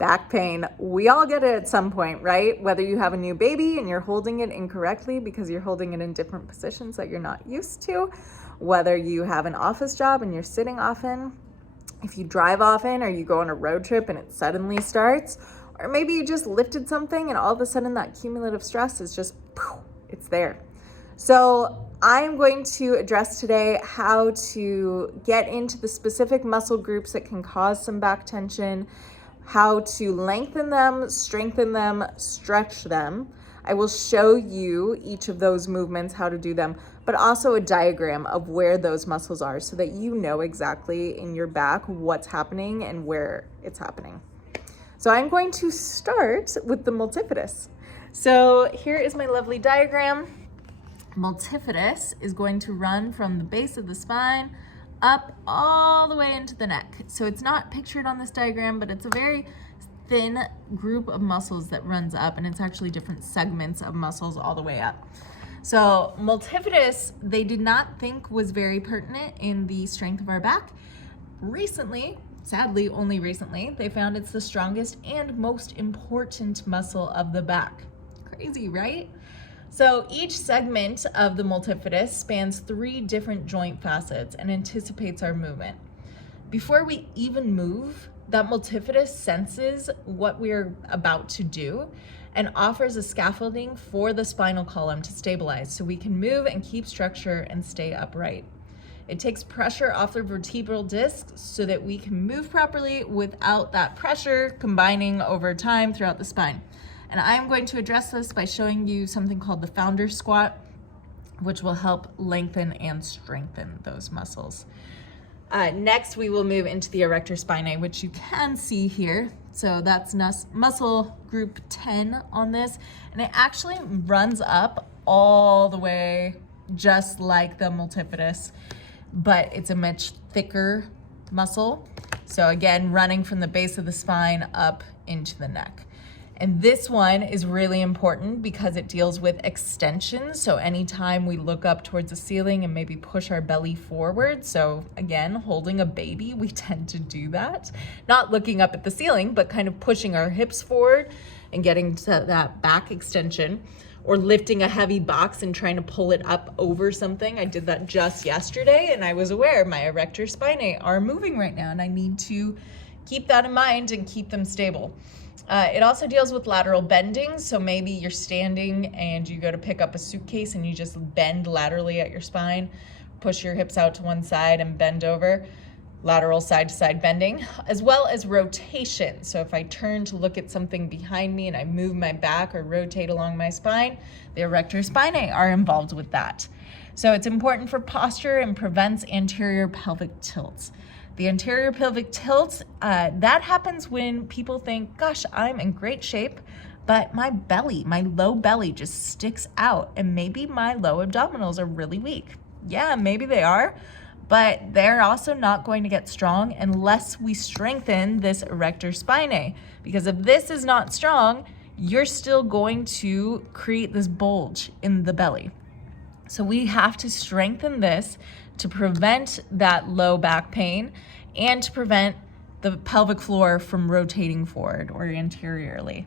Back pain, we all get it at some point, right? Whether you have a new baby and you're holding it incorrectly because you're holding it in different positions that you're not used to, whether you have an office job and you're sitting often, if you drive often or you go on a road trip and it suddenly starts, or maybe you just lifted something and all of a sudden that cumulative stress is just, it's there. So I'm going to address today how to get into the specific muscle groups that can cause some back tension, how to lengthen them, strengthen them, stretch them. I will show you each of those movements, how to do them, but also a diagram of where those muscles are so that you know exactly in your back what's happening and where it's happening. So I'm going to start with the multifidus. So here is my lovely diagram. Multifidus is going to run from the base of the spine up all the way into the neck. So it's not pictured on this diagram, but it's a very thin group of muscles that runs up, and it's actually different segments of muscles all the way up. So multifidus, they did not think was very pertinent in the strength of our back. Recently, sadly only recently, they found it's the strongest and most important muscle of the back. Crazy, right? So each segment of the multifidus spans 3 different joint facets and anticipates our movement. Before we even move, that multifidus senses what we're about to do and offers a scaffolding for the spinal column to stabilize so we can move and keep structure and stay upright. It takes pressure off the vertebral disc so that we can move properly without that pressure combining over time throughout the spine. And I'm going to address this by showing you something called the founder squat, which will help lengthen and strengthen those muscles. Next, we will move into the Erector Spinae, which you can see here. So that's muscle group 10 on this. And it actually runs up all the way, just like the multifidus, but it's a much thicker muscle. So again, running from the base of the spine up into the neck. And this one is really important because it deals with extension. So anytime we look up towards the ceiling and maybe push our belly forward, so again, holding a baby, we tend to do that. Not looking up at the ceiling, but kind of pushing our hips forward and getting to that back extension, or lifting a heavy box and trying to pull it up over something. I did that just yesterday and I was aware my erector spinae are moving right now and I need to keep that in mind and keep them stable. It also deals with lateral bending. So maybe you're standing and you go to pick up a suitcase and you just bend laterally at your spine, push your hips out to one side and bend over. Lateral side to side bending, as well as rotation. So if I turn to look at something behind me and I move my back or rotate along my spine, the erector spinae are involved with that. So it's important for posture and prevents anterior pelvic tilts. The anterior pelvic tilt, that happens when people think, gosh, I'm in great shape, but my belly, my low belly just sticks out and maybe my low abdominals are really weak. Yeah, maybe they are, but they're also not going to get strong unless we strengthen this erector spinae. Because if this is not strong, you're still going to create this bulge in the belly. So we have to strengthen this to prevent that low back pain and to prevent the pelvic floor from rotating forward or anteriorly.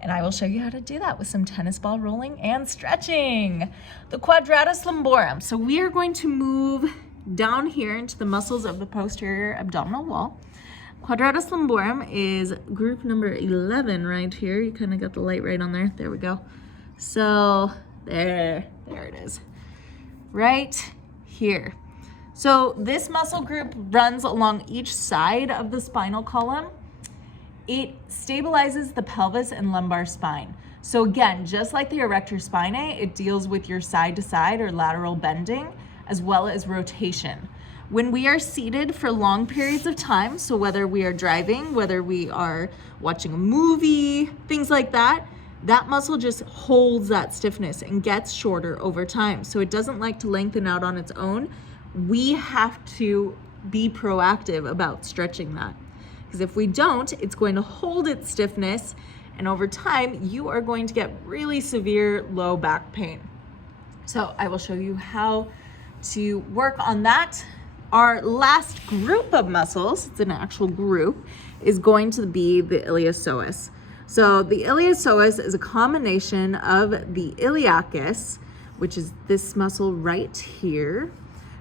And I will show you how to do that with some tennis ball rolling and stretching. The Quadratus lumborum. So we are going to move down here into the muscles of the posterior abdominal wall. Quadratus lumborum is group number 11 right here. You kind of got the light right on there. There we go. So there it is. Right here. So this muscle group runs along each side of the spinal column. It stabilizes the pelvis and lumbar spine. So again, just like the erector spinae, it deals with your side to side or lateral bending, as well as rotation. When we are seated for long periods of time, so whether we are driving, whether we are watching a movie, things like that, that muscle just holds that stiffness and gets shorter over time. So it doesn't like to lengthen out on its own. We have to be proactive about stretching that. Because if we don't, it's going to hold its stiffness, and over time, you are going to get really severe low back pain. So I will show you how to work on that Our last group of muscles, it's an actual group, is going to be the iliopsoas. So the iliopsoas is a combination of the iliacus, which is this muscle right here,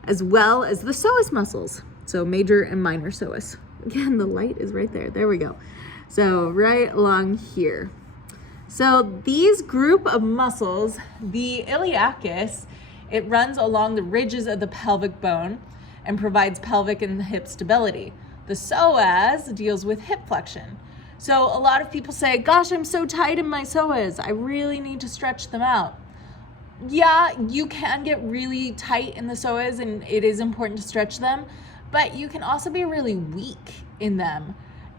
as well as the psoas muscles. So major and minor psoas. Again, the light is right there. There we go. So right along here. So these group of muscles, the iliacus, it runs along the ridges of the pelvic bone and provides pelvic and hip stability. The psoas deals with hip flexion. So a lot of people say, gosh, I'm so tight in my psoas. I really need to stretch them out. Yeah, you can get really tight in the psoas and it is important to stretch them, but you can also be really weak in them.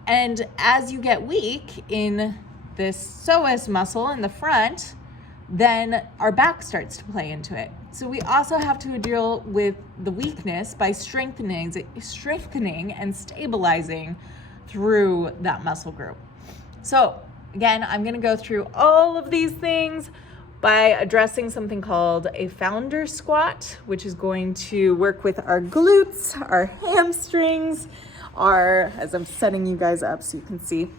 And as you get weak in this psoas muscle in the front, then our back starts to play into it. So we also have to deal with the weakness by strengthening and stabilizing through that muscle group. So again, I'm gonna go through all of these things by addressing something called a founder squat, which is going to work with our glutes, our hamstrings, as I'm setting you guys up so you can see,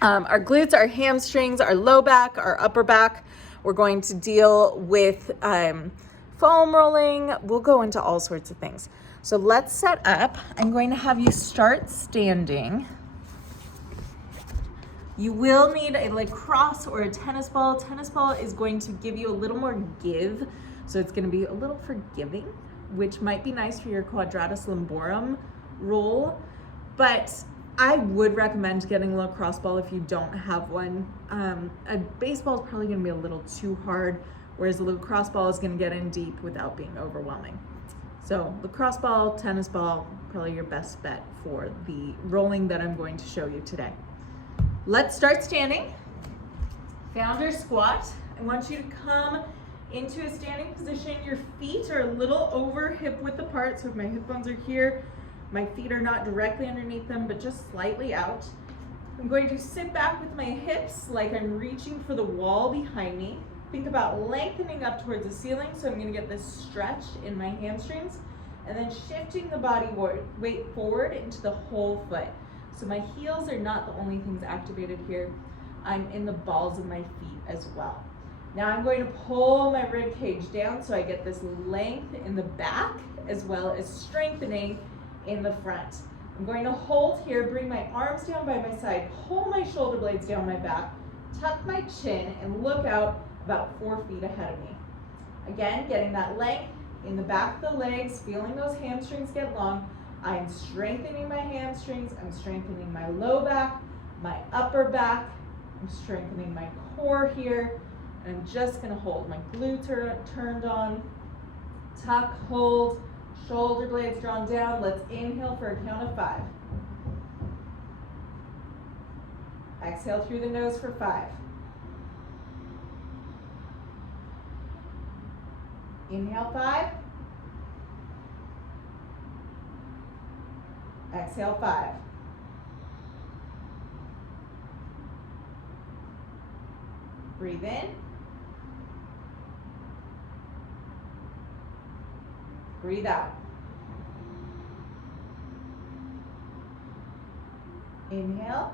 our glutes, our hamstrings, our low back, our upper back. We're going to deal with foam rolling. We'll go into all sorts of things. So let's set up. I'm going to have you start standing. You will need a lacrosse or a tennis ball. Tennis ball is going to give you a little more give. So it's going to be a little forgiving, which might be nice for your Quadratus Lumborum roll. But I would recommend getting a lacrosse ball if you don't have one. A baseball is probably going to be a little too hard, whereas a lacrosse ball is going to get in deep without being overwhelming. So lacrosse ball, tennis ball, probably your best bet for the rolling that I'm going to show you today. Let's start standing. Founder squat. I want you to come into a standing position. Your feet are a little over hip width apart. So if my hip bones are here, my feet are not directly underneath them, but just slightly out. I'm going to sit back with my hips like I'm reaching for the wall behind me. Think about lengthening up towards the ceiling. So I'm going to get this stretch in my hamstrings and then shifting the body weight forward into the whole foot. So my heels are not the only things activated here. I'm in the balls of my feet as well. Now I'm going to pull my rib cage down so I get this length in the back as well as strengthening in the front. I'm going to hold here, bring my arms down by my side, pull my shoulder blades down my back, tuck my chin, and look out about 4 feet ahead of me. Again, getting that length in the back of the legs, feeling those hamstrings get long. I'm strengthening my hamstrings, I'm strengthening my low back, my upper back, I'm strengthening my core here, and I'm just gonna hold. My glutes are turned on, tuck, hold, shoulder blades drawn down. Let's inhale for a count of 5. Exhale through the nose for 5. Inhale 5. Exhale 5. Breathe in. Breathe out. Inhale.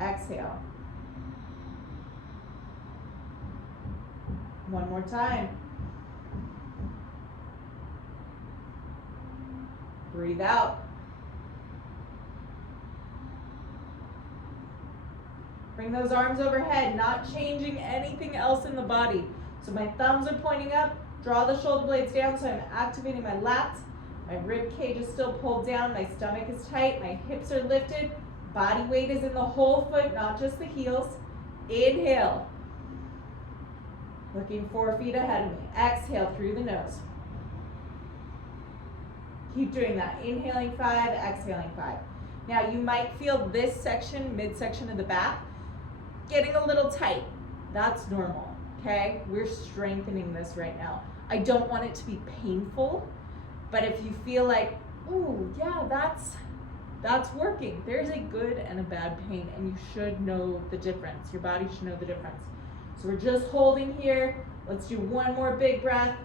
Exhale. One more time. Breathe out. Bring those arms overhead, not changing anything else in the body. So my thumbs are pointing up, draw the shoulder blades down so I'm activating my lats. My rib cage is still pulled down, my stomach is tight, my hips are lifted, body weight is in the whole foot, not just the heels. Inhale. Looking 4 feet ahead of me. Exhale through the nose. Keep doing that. Inhaling 5, exhaling 5. Now you might feel this section, midsection of the back, getting a little tight. That's normal, okay? We're strengthening this right now. I don't want it to be painful, but if you feel like, ooh, yeah, that's working. There's a good and a bad pain, and you should know the difference. Your body should know the difference. So we're just holding here. Let's do one more big breath.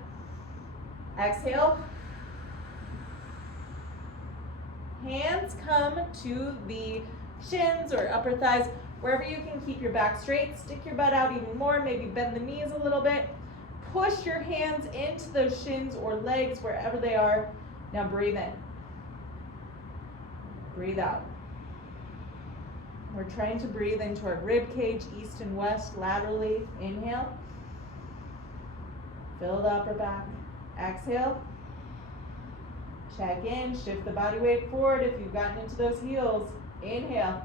Exhale. Hands come to the shins or upper thighs, wherever you can keep your back straight. Stick your butt out even more, maybe bend the knees a little bit. Push your hands into those shins or legs, wherever they are. Now breathe in. Breathe out. We're trying to breathe into our rib cage, east and west, laterally. Inhale. Fill the upper back. Exhale. Check in, shift the body weight forward if you've gotten into those heels. Inhale.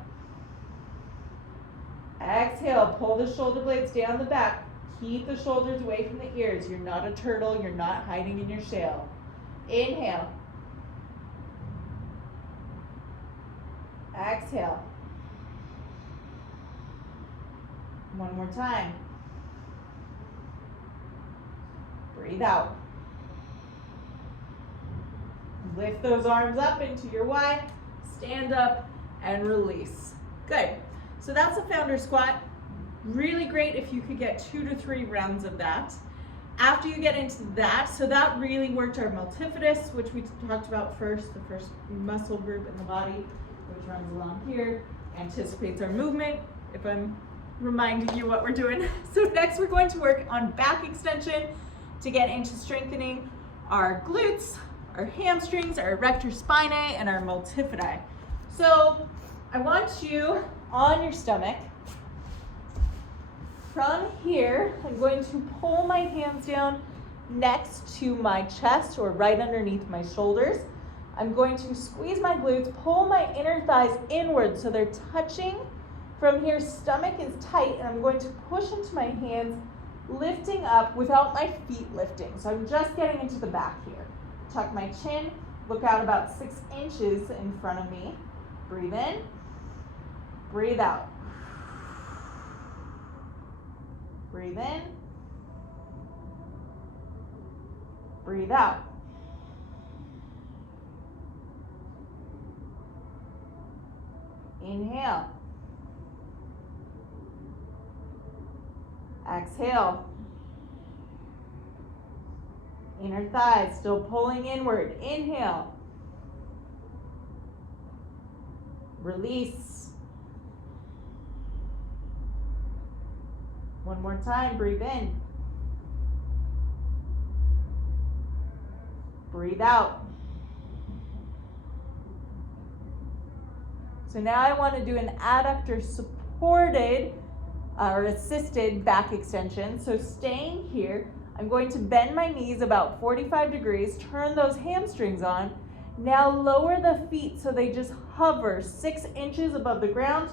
Exhale, pull the shoulder blades down the back. Keep the shoulders away from the ears. You're not a turtle, you're not hiding in your shell. Inhale. Exhale. One more time. Breathe out. Lift those arms up into your Y, stand up and release. Good. So that's a founder squat. Really great if you could get 2 to 3 rounds of that. After you get into that, so that really worked our multifidus, which we talked about first, the first muscle group in the body, which runs along here, anticipates our movement, if I'm reminding you what we're doing. So next we're going to work on back extension to get into strengthening our glutes, our hamstrings, our erector spinae, and our multifidi. So I want you on your stomach. From here, I'm going to pull my hands down next to my chest or right underneath my shoulders. I'm going to squeeze my glutes, pull my inner thighs inward so they're touching. From here, stomach is tight, and I'm going to push into my hands, lifting up without my feet lifting. So I'm just getting into the back here. Tuck my chin, look out about 6 inches in front of me. Breathe in, breathe out. Breathe in, breathe out. Inhale. Exhale. Inner thighs still pulling inward. Inhale. Release. One more time, breathe in. Breathe out. So now I want to do an adductor supported or assisted back extension. So staying here, I'm going to bend my knees about 45 degrees, turn those hamstrings on. Now lower the feet so they just hover 6 inches above the ground.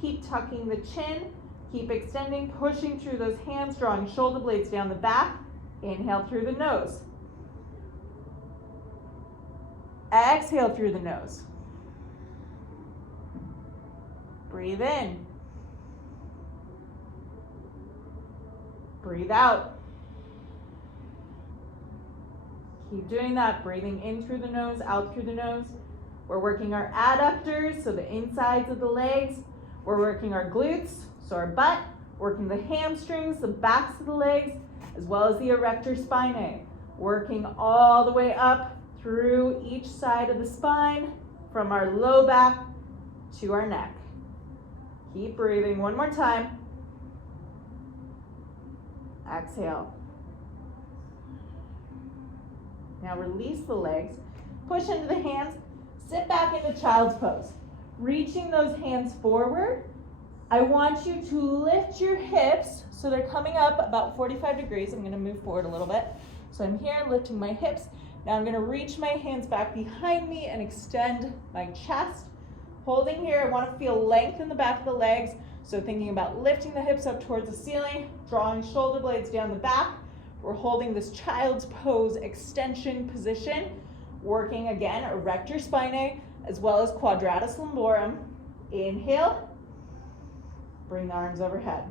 Keep tucking the chin, keep extending, pushing through those hands, drawing shoulder blades down the back. Inhale through the nose. Exhale through the nose. Breathe in. Breathe out. Keep doing that, breathing in through the nose, out through the nose. We're working our adductors, so the insides of the legs. We're working our glutes, so our butt, working the hamstrings, the backs of the legs, as well as the erector spinae. Working all the way up through each side of the spine, from our low back to our neck. Keep breathing, one more time. Exhale. Now release the legs, push into the hands, sit back into child's pose. Reaching those hands forward, I want you to lift your hips so they're coming up about 45 degrees. I'm going to move forward a little bit. So I'm here lifting my hips. Now I'm going to reach my hands back behind me and extend my chest. Holding here, I want to feel length in the back of the legs. So thinking about lifting the hips up towards the ceiling, drawing shoulder blades down the back. We're holding this child's pose extension position, working again, erector spinae, as well as quadratus lumborum. Inhale, bring the arms overhead.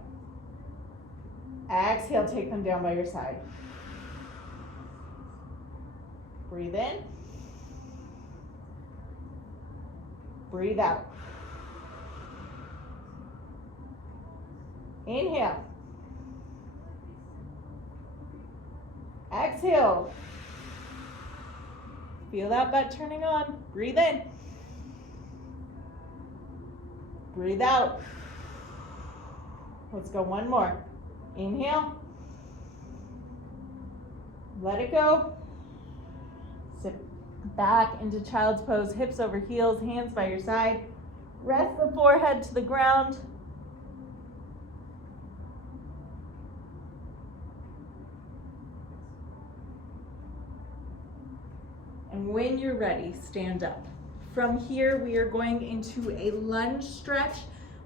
Exhale, take them down by your side. Breathe in. Breathe out. Inhale. Exhale. Feel that butt turning on. Breathe in. Breathe out. Let's go one more. Inhale. Let it go. Sit back into child's pose, hips over heels, hands by your side. Rest the forehead to the ground. And when you're ready, stand up. From here, we are going into a lunge stretch.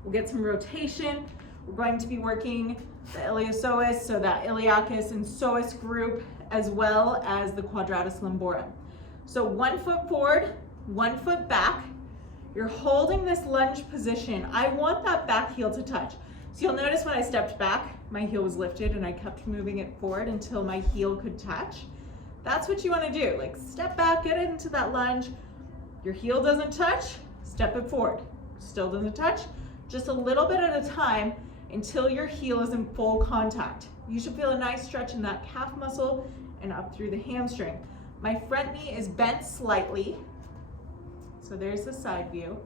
We'll get some rotation. We're going to be working the Iliopsoas, so that iliacus and psoas group, as well as the Quadratus lumborum. So 1 foot forward, 1 foot back. You're holding this lunge position. I want that back heel to touch. So you'll notice when I stepped back, my heel was lifted and I kept moving it forward until my heel could touch. That's what you want to do. Like, step back, get into that lunge. Your heel doesn't touch, step it forward. Still doesn't touch, just a little bit at a time until your heel is in full contact. You should feel a nice stretch in that calf muscle and up through the hamstring. My front knee is bent slightly. So there's the side view.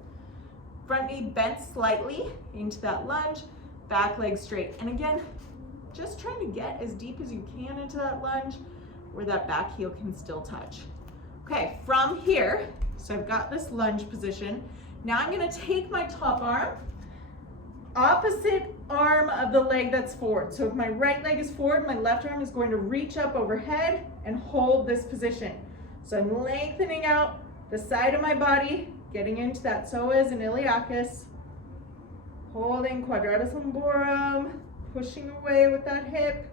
Front knee bent slightly into that lunge, back leg straight. And again, just trying to get as deep as you can into that lunge where that back heel can still touch. Okay, from here, so I've got this lunge position. Now I'm gonna take my top arm, opposite arm of the leg that's forward. So if my right leg is forward, my left arm is going to reach up overhead and hold this position. So I'm lengthening out the side of my body, getting into that psoas and iliacus, holding Quadratus lumborum, pushing away with that hip.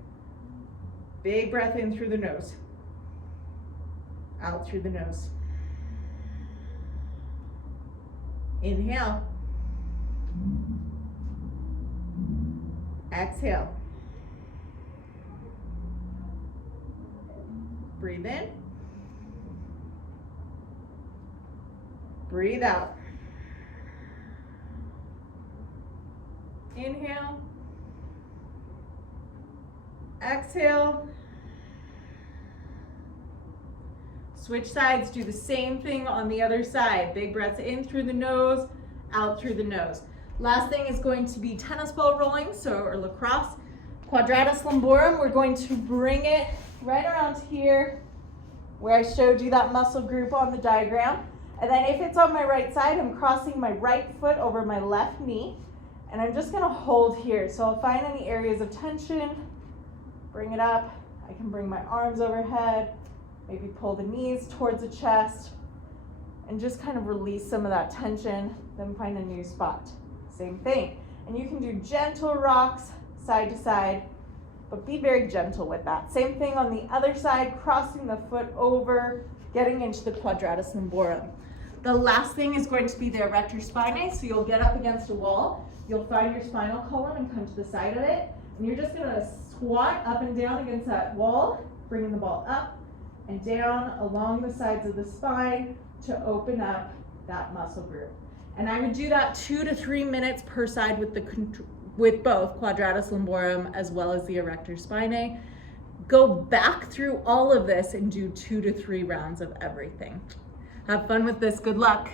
Big breath in through the nose, out through the nose. Inhale. Exhale. Breathe in. Breathe out. Inhale. Exhale. Switch sides, do the same thing on the other side. Big breaths in through the nose, out through the nose. Last thing is going to be tennis ball rolling, or lacrosse. Quadratus lumborum, we're going to bring it right around here where I showed you that muscle group on the diagram. And then if it's on my right side, I'm crossing my right foot over my left knee. And I'm just gonna hold here. So I'll find any areas of tension, bring it up. I can bring my arms overhead, maybe pull the knees towards the chest, and just kind of release some of that tension, then find a new spot. Same thing. And you can do gentle rocks side to side, but be very gentle with that. Same thing on the other side, crossing the foot over, getting into the Quadratus lumborum. The last thing is going to be the Erector Spinae. So you'll get up against a wall, you'll find your spinal column and come to the side of it, and you're just gonna squat up and down against that wall, bringing the ball up and down along the sides of the spine to open up that muscle group. And I would do that 2 to 3 minutes per side with both Quadratus lumborum as well as the Erector Spinae. Go back through all of this and do 2 to 3 rounds of everything. Have fun with this. Good luck.